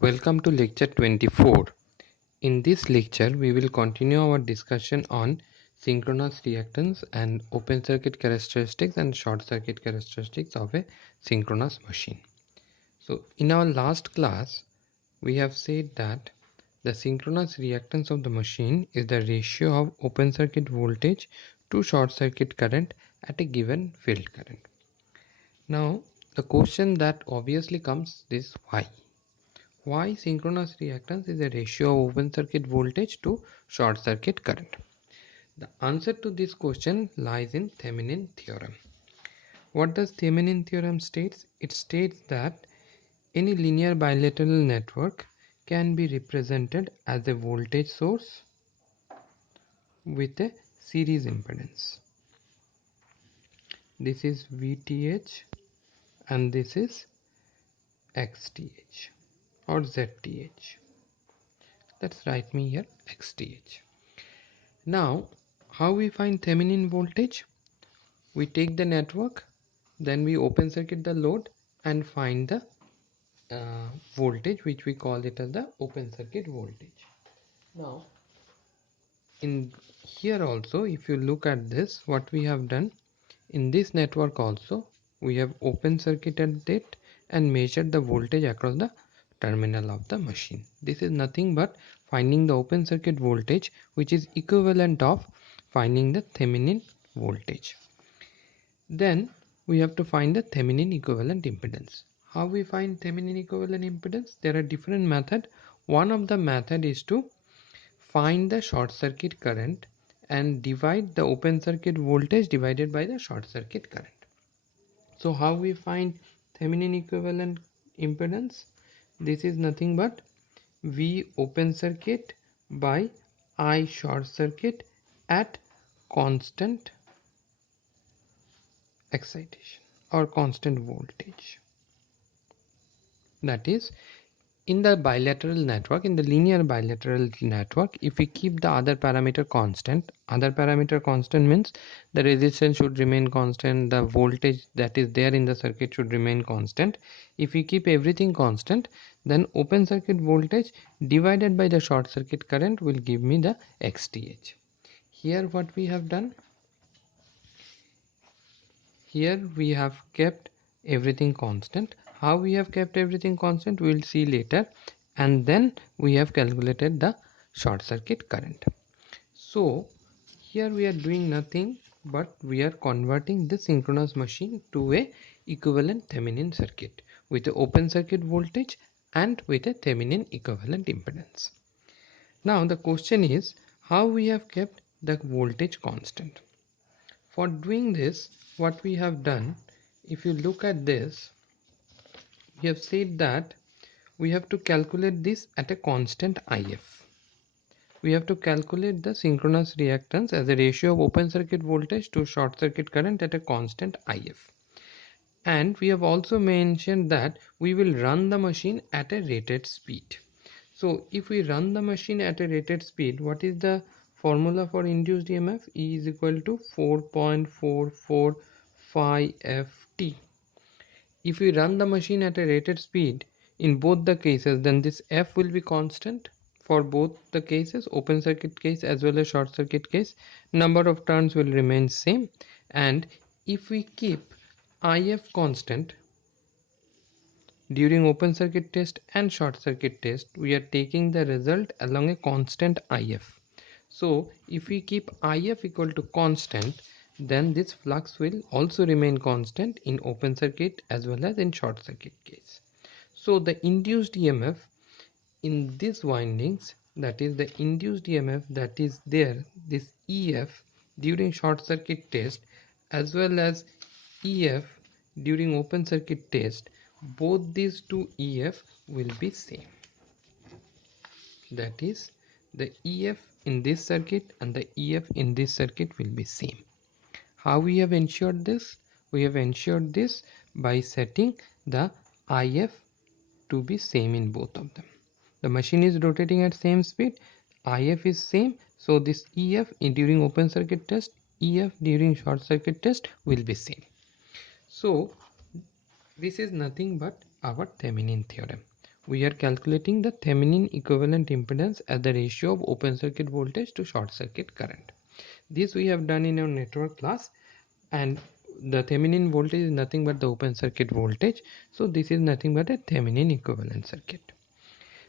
Welcome to lecture 24. In this lecture, we will continue our discussion on synchronous reactance and open circuit characteristics and short circuit characteristics of a synchronous machine. So, in our last class, we have said that the synchronous reactance of the machine is the ratio of open circuit voltage to short circuit current at a given field current. Now, the question that obviously comes is why? Why synchronous reactance is a ratio of open circuit voltage to short circuit current? The answer to this question lies in Thevenin theorem. What does Thevenin theorem states? It states that any linear bilateral network can be represented as a voltage source with a series impedance. This is VTH and this is XTH or ZTH. Let's write me here XTH. Now, how we find Thevenin voltage? We take the network, then we open circuit the load and find the voltage, which we call it as the open circuit voltage. Now, in here also, if you look at this, what we have done in this network also, we have open circuited it and measured the voltage across the terminal of the machine. This is nothing but finding the open circuit voltage, which is equivalent of finding the Thevenin voltage. Then we have to find the Thevenin equivalent impedance. How we find Thevenin equivalent impedance? There are different methods. One of the method is to find the short circuit current and divide the open circuit voltage divided by the short circuit current. So how we find Thevenin equivalent impedance? This is nothing but V open circuit by I short circuit at constant excitation or constant voltage. That is, in the bilateral network, in the linear bilateral network, if we keep the other parameter constant means the resistance should remain constant, the voltage that is there in the circuit should remain constant. If we keep everything constant, then open circuit voltage divided by the short circuit current will give me the XTH. Here what we have done, here we have kept everything constant. How we have kept everything constant we will see later, and then we have calculated the short circuit current. So here we are doing nothing but we are converting the synchronous machine to a equivalent Thevenin circuit with the open circuit voltage and with a Thevenin equivalent impedance. Now the question is how we have kept the voltage constant. For doing this, what we have done, if you look at this, we have said that we have to calculate this at a constant IF. We have to calculate the synchronous reactance as a ratio of open circuit voltage to short circuit current at a constant IF. And we have also mentioned that we will run the machine at a rated speed. So if we run the machine at a rated speed, what is the formula for induced EMF? E is equal to 4.44 ft. If we run the machine at a rated speed in both the cases, then this F will be constant for both the cases, open circuit case as well as short circuit case. Number of turns will remain same, and if we keep IF constant during open circuit test and short circuit test, we are taking the result along a constant IF. So if we keep IF equal to constant, then this flux will also remain constant in open circuit as well as in short circuit case. So the induced EMF in these windings, that is the induced EMF that is there, this EF during short circuit test as well as EF during open circuit test, both these two EF will be same. That is, the EF in this circuit and the EF in this circuit will be same. How we have ensured this? We have ensured this by setting the IF to be same in both of them. The machine is rotating at same speed, IF is same, so this EF during open circuit test, EF during short circuit test will be same. So this is nothing but our Thevenin theorem. we are calculating the Thevenin equivalent impedance as the ratio of open circuit voltage to short circuit current. This we have done in our network class, and the Thevenin voltage is nothing but the open circuit voltage. So this is nothing but a Thevenin equivalent circuit.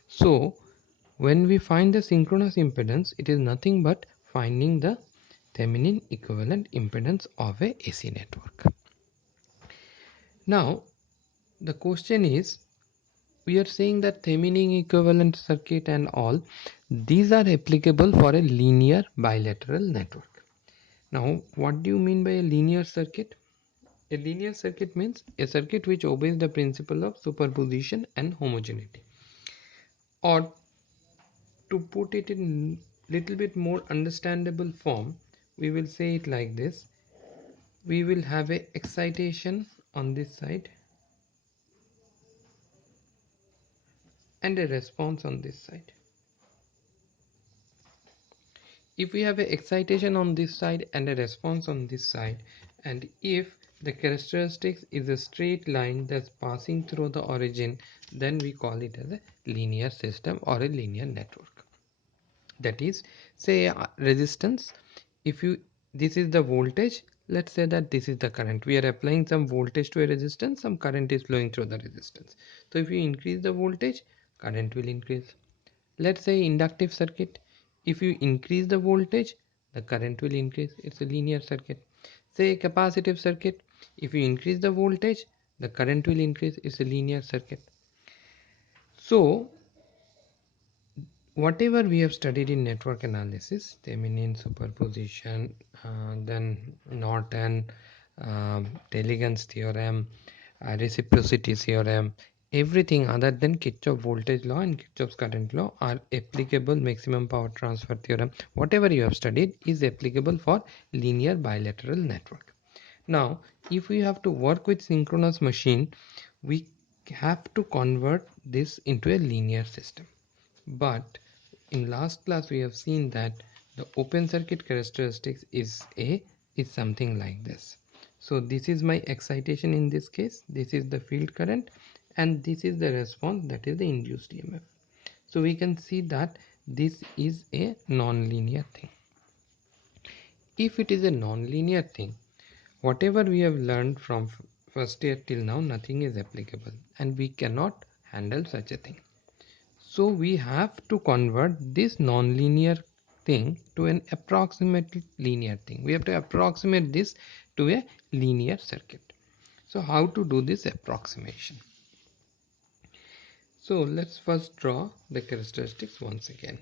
So when we find the synchronous impedance, it is nothing but finding the Thevenin equivalent impedance of a AC network. Now the question is, we are saying that Thevenin equivalent circuit and all these are applicable for a linear bilateral network. Now what do you mean by a linear circuit? A linear circuit means a circuit which obeys the principle of superposition and homogeneity. Or to put it in little bit more understandable form, we will say it like this. We will have a excitation on this side and a response on this side. If we have a excitation on this side and a response on this side, and if the characteristics is a straight line that's passing through the origin, then we call it as a linear system or a linear network. That is, say resistance, if you, this is the voltage, let's say that this is the current, we are applying some voltage to a resistance, some current is flowing through the resistance. So if you increase the voltage, current will increase. Let's say inductive circuit, if you increase the voltage, the current will increase. It's a linear circuit. Say capacitive circuit, if you increase the voltage, the current will increase. It's a linear circuit. So whatever we have studied in network analysis, Thevenin superposition, then Norton, Teligans theorem, reciprocity theorem, everything other than Kirchhoff voltage law and Kirchhoff's current law are applicable. Maximum power transfer theorem, whatever you have studied is applicable for linear bilateral network. Now if we have to work with synchronous machine, we have to convert this into a linear system. But in last class we have seen that the open circuit characteristics is something like this. So this is my excitation in this case, this is the field current, and this is the response, that is the induced EMF. So we can see that this is a non-linear thing. If it is a non-linear thing, whatever we have learned from first year till now, nothing is applicable and we cannot handle such a thing. So we have to convert this non-linear thing to an approximately linear thing. We have to approximate this to a linear circuit. So how to do this approximation? So let's first draw the characteristics once again.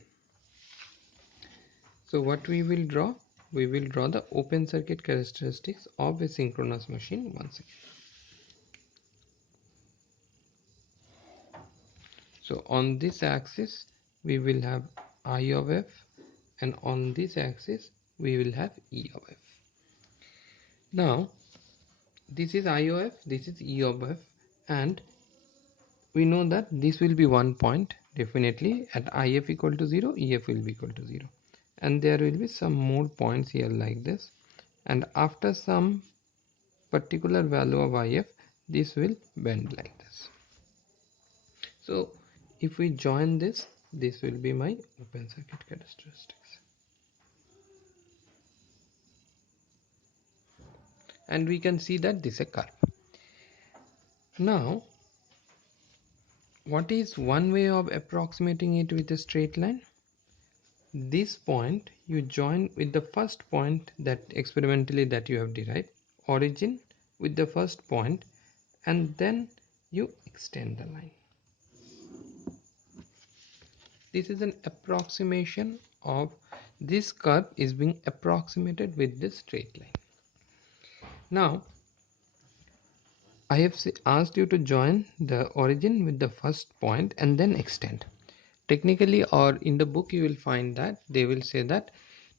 So what we will draw? We will draw the open circuit characteristics of a synchronous machine once again. So on this axis we will have I of f, and on this axis we will have E of f. Now this is I of f, this is E of f, and we know that this will be one point definitely at IF equal to 0, EF will be equal to 0, and there will be some more points here like this, and after some particular value of IF this will bend like this. So if we join this, this will be my open circuit characteristics, and we can see that this is a curve. Now what is one way of approximating it with a straight line? This point you join with the first point that experimentally that you have derived, origin with the first point, and then you extend the line. This is an approximation of this curve is being approximated with this straight line. Now I have asked you to join the origin with the first point and then extend. Technically, or in the book you will find that they will say that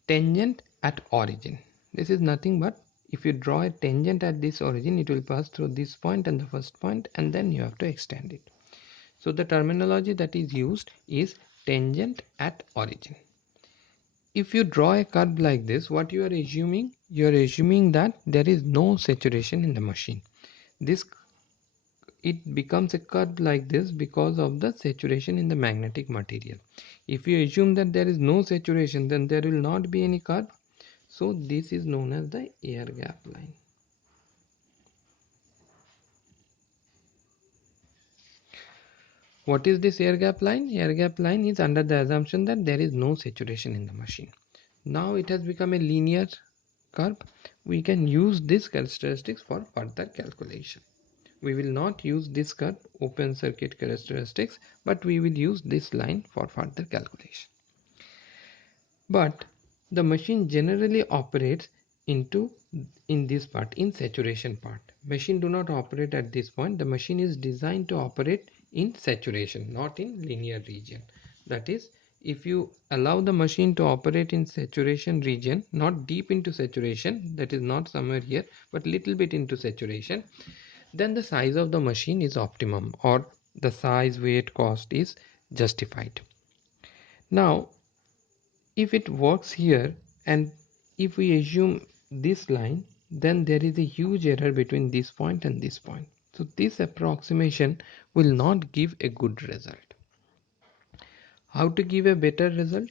tangent at origin. This is nothing but if you draw a tangent at this origin, it will pass through this point and the first point, and then you have to extend it. So the terminology that is used is tangent at origin. If you draw a curve like this, what you are assuming? You are assuming that there is no saturation in the machine. This it becomes a curve like this because of the saturation in the magnetic material. If you assume that there is no saturation, then there will not be any curve. So this is known as the air gap line. What is this air gap line? Air gap line is under the assumption that there is no saturation in the machine. Now it has become a linear curve. We can use this characteristics for further calculation. We will not use this curve, open circuit characteristics, but we will use this line for further calculation. But the machine generally operates in this part, in saturation part. Machine do not operate at this point. The machine is designed to operate in saturation, not in linear region. That is, if you allow the machine to operate in saturation region, not deep into saturation, that is not somewhere here, but little bit into saturation, then the size of the machine is optimum, or the size, weight, cost is justified. Now if it works here, and if we assume this line, then there is a huge error between this point and this point. So this approximation will not give a good result. How to give a better result?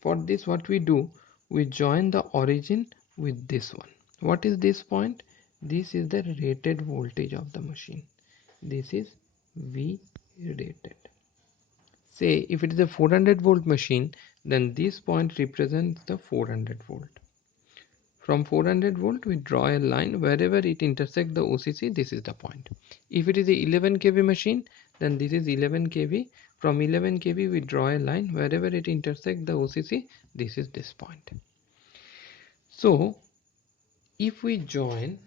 For this, what we do, we join the origin with this one. What is this point? This is the rated voltage of the machine. This is V rated. Say if it is a 400 volt machine, then this point represents the 400 volt. From 400 volt we draw a line wherever it intersects the OCC, this is the point. If it is a 11 kV machine, then this is 11 kV. From 11 kV we draw a line wherever it intersects the OCC, this is this point. So if we join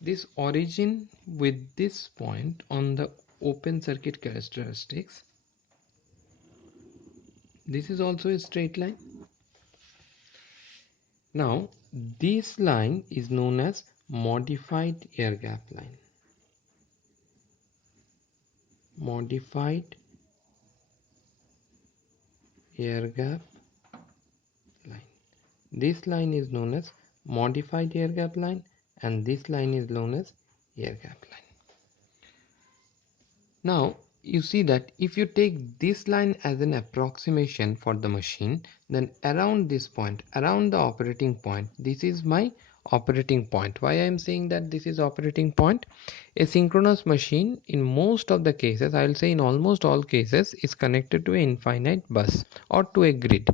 this origin with this point on the open circuit characteristics, this is also a straight line. Now this line is known as modified air gap line. Modified air gap line. This line is known as modified air gap line, and this line is known as air gap line. Now you see that if you take this line as an approximation for the machine, then around this point, around the operating point, this is my operating point. Why I am saying that this is operating point? A synchronous machine in most of the cases, I will say in almost all cases, is connected to an infinite bus or to a grid.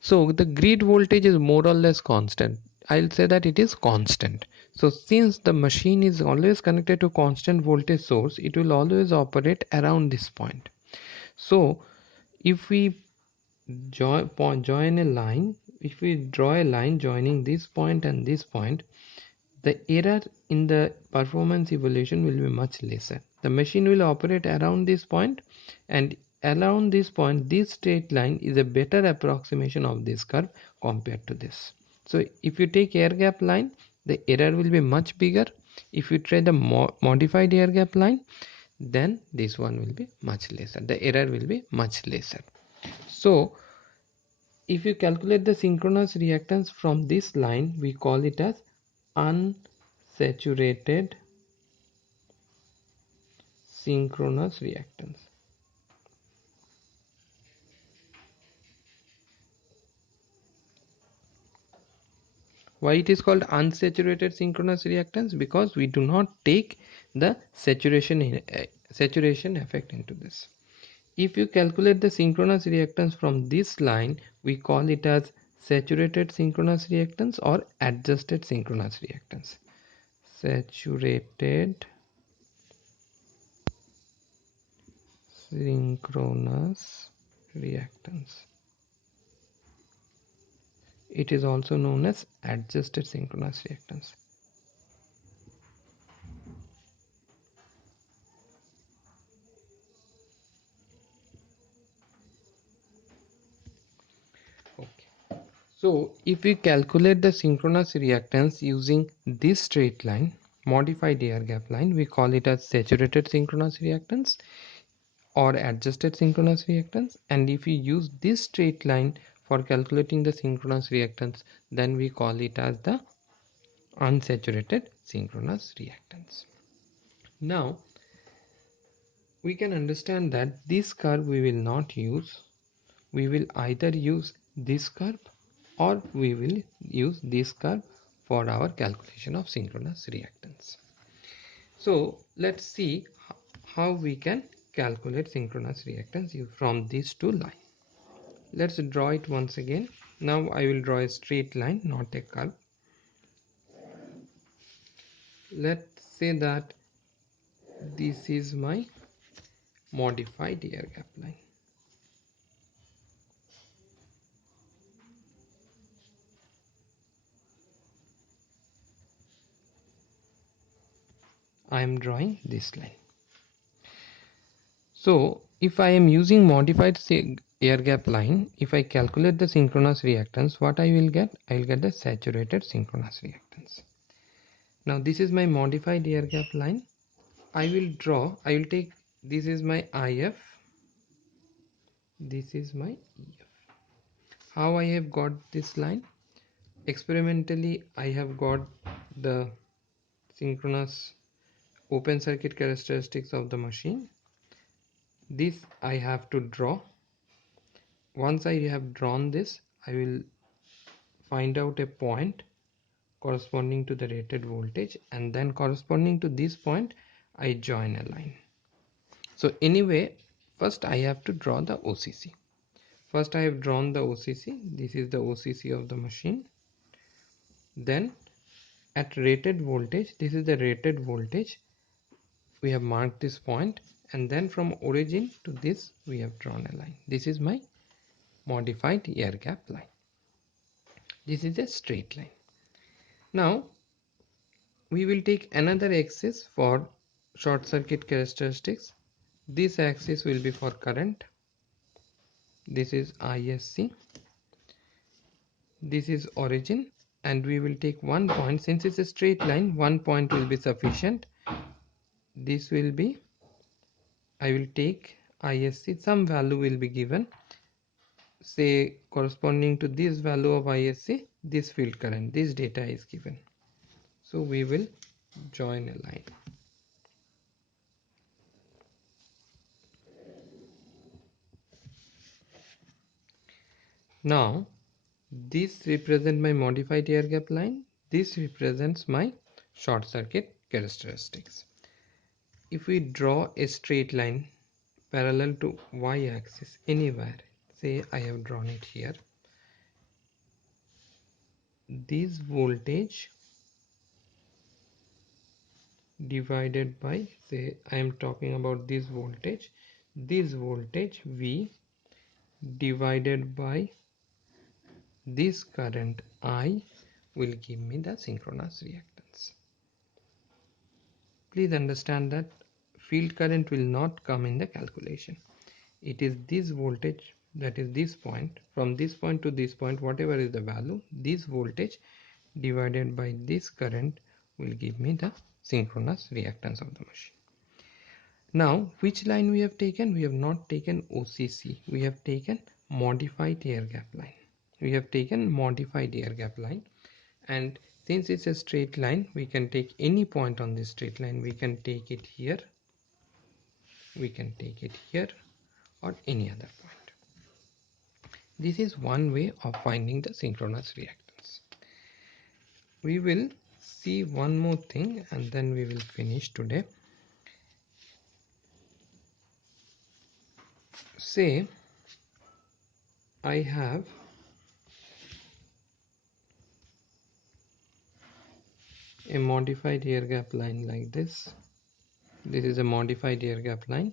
So the grid voltage is more or less constant. I'll say that it is constant. So since the machine is always connected to constant voltage source, it will always operate around this point. So if we join a line, if we draw a line joining this point and this point, the error in the performance evaluation will be much lesser. The machine will operate around this point, and around this point, this straight line is a better approximation of this curve compared to this. So if you take air gap line, the error will be much bigger. If you try the modified air gap line, then this one will be much lesser. The error will be much lesser. So if you calculate the synchronous reactance from this line, we call it as unsaturated synchronous reactance. Why it is called unsaturated synchronous reactance? Because we do not take the saturation effect into this. If you calculate the synchronous reactance from this line, we call it as saturated synchronous reactance or adjusted synchronous reactance. Saturated synchronous reactance. It is also known as adjusted synchronous reactance. Okay. So if we calculate the synchronous reactance using this straight line, modified air gap line, we call it as saturated synchronous reactance or adjusted synchronous reactance. And if we use this straight line for calculating the synchronous reactance, then we call it as the unsaturated synchronous reactance. Now we can understand that this curve we will not use. We will either use this curve or we will use this curve for our calculation of synchronous reactance. So let's see how we can calculate synchronous reactance from these two lines. Let's draw it once again. Now I will draw a straight line, not a curve. Let's say that this is my modified air gap line. I am drawing this line. So if I am using modified air gap line, if I calculate the synchronous reactance, what I will get? I will get the saturated synchronous reactance. Now this is my modified air gap line. I will take, this is my IF, this is my EF. How I have got this line? Experimentally, I have got the synchronous open circuit characteristics of the machine. This I have to draw. Once I have drawn this, I will find out a point corresponding to the rated voltage, and then corresponding to this point I join a line. So anyway, first I have to draw the OCC. First I have drawn the OCC. This is the OCC of the machine. Then at rated voltage, this is the rated voltage, we have marked this point, and then from origin to this we have drawn a line. This is my modified air gap line. This is a straight line. Now we will take another axis for short circuit characteristics. This axis will be for current. This is ISC. This is origin, and we will take one point. Since it's a straight line, one point will be sufficient. This will be, I will take ISC, some value will be given, say corresponding to this value of ISC, this field current, this data is given. So we will join a line. Now this represents my modified air gap line, this represents my short circuit characteristics. If we draw a straight line parallel to y-axis anywhere, say I have drawn it here, this voltage divided by, say I am talking about this voltage V divided by this current I will give me the synchronous reactance. Please understand that field current will not come in the calculation. It is this voltage, that is this point, from this point to this point, whatever is the value, this voltage divided by this current will give me the synchronous reactance of the machine. Now which line we have taken? We have not taken OCC, we have taken modified air gap line. We have taken modified air gap line, and since it's a straight line, we can take any point on this straight line. We can take it here, we can take it here, or any other point. This is one way of finding the synchronous reactance. We will see one more thing and then we will finish today. Say I have a modified air gap line like this. This is a modified air gap line,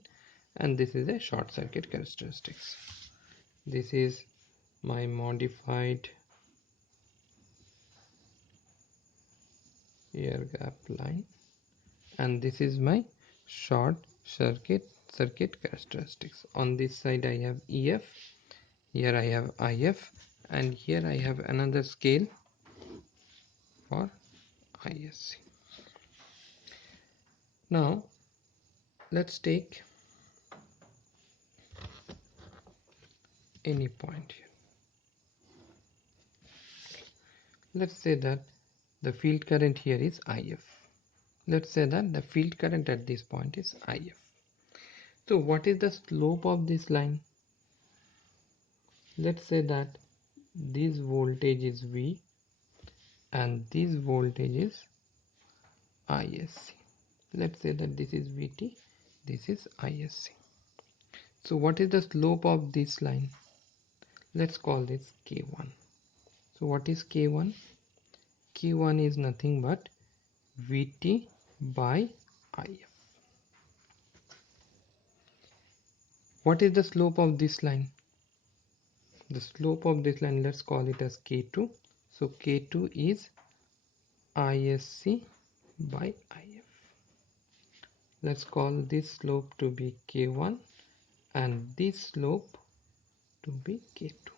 and this is a short circuit characteristics. This is my modified air gap line, and this is my short circuit characteristics. On this side I have EF, here I have IF, and here I have another scale for ISC. Now let's take any point here. Let's say that the field current here is IF. Let's say that the field current at this point is IF. So what is the slope of this line? Let's say that this voltage is V and this voltage is ISC. Let's say that this is VT, this is ISC. So what is the slope of this line? Let's call this K1. So what is K1? K1 is nothing but VT by IF. What is the slope of this line? The slope of this line, let's call it as K2. So K2 is ISC by IF. Let's call this slope to be K1 and this slope to be K2.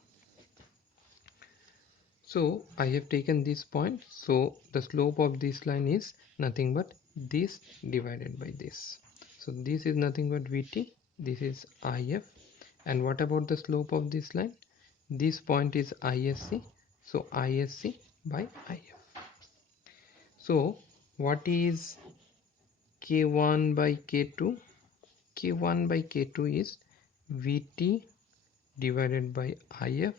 So I have taken this point. So the slope of this line is nothing but this divided by this. So this is nothing but VT, this is IF. And what about the slope of this line? This point is ISC, so ISC by IF. So what is K1 by K2? K1 by K2 is VT divided by IF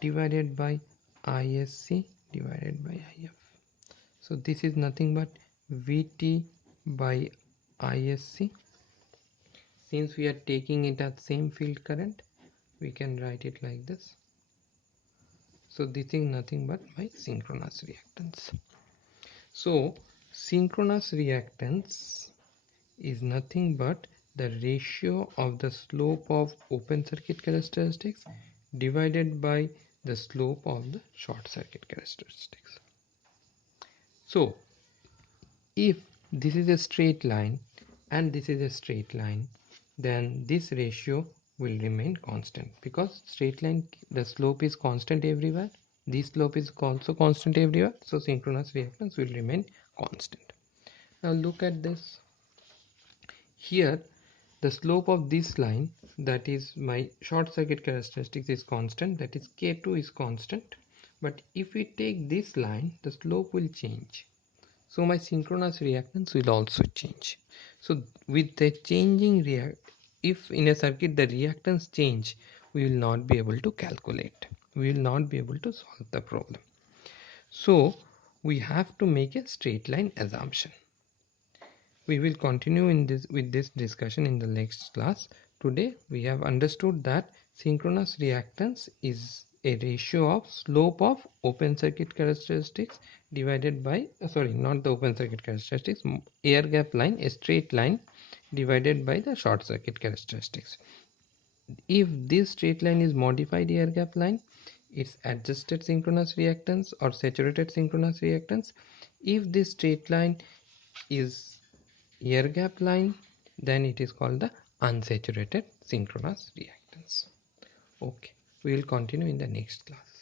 divided by ISC divided by IF. So this is nothing but VT by ISC. Since we are taking it as same field current, we can write it like this. So this is nothing but my synchronous reactance. So synchronous reactance is nothing but the ratio of the slope of open circuit characteristics divided by the slope of the short circuit characteristics. So if this is a straight line and this is a straight line, then this ratio will remain constant, because straight line the slope is constant everywhere, this slope is also constant everywhere, so synchronous reactance will remain constant. Now look at this. Here the slope of this line, that is my short circuit characteristics, is constant, that is K2 is constant. But if we take this line, the slope will change, so my synchronous reactance will also change. So with the changing if in a circuit the reactance change, we will not be able to calculate, we will not be able to solve the problem. So we have to make a straight line assumption. We will continue with this discussion in the next class. Today we have understood that synchronous reactance is a ratio of slope of open circuit characteristics divided by not the open circuit characteristics, air gap line, a straight line divided by the short circuit characteristics. If this straight line is modified air gap line, it's adjusted synchronous reactance or saturated synchronous reactance. If this straight line is air gap line, then it is called the unsaturated synchronous reactance. Okay, we will continue in the next class.